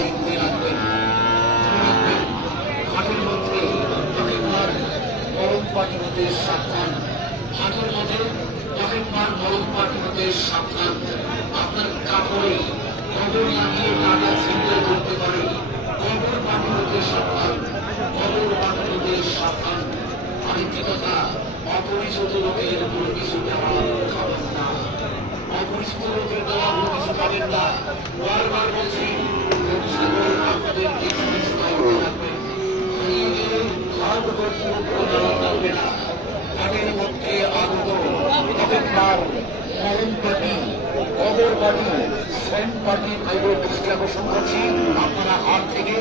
সবাই মনে রাখবেন ঘাটের মধ্যে মরণ পার্টি হতে সাবধান, ঘাটের মধ্যে অনেকবার মরণ পার্টি হতে সাবধান। আপনার কাপড়ে কবর লাগিয়ে টাকা ছিনতে করতে পারে, কবর পার্টি হতে সাবধান, কবর পার্টি হতে সাবধান। আরেকটি কথা, অপরিচিত লোকের কোনো কিছু দেওয়া খাবেন না, অপরিচিত লোকের দেওয়া কোনো কিছু খাবেন না। বারবার বলছি আপনাদের রাখবেন, ঘাট করবে না। ঘাটের মধ্যে আগত অপেক্ষার মরণ পার্টি, কবর পার্টি, সেন্ট পার্টির দৃষ্টি আকর্ষণ করছি। আপনারা হাত থেকে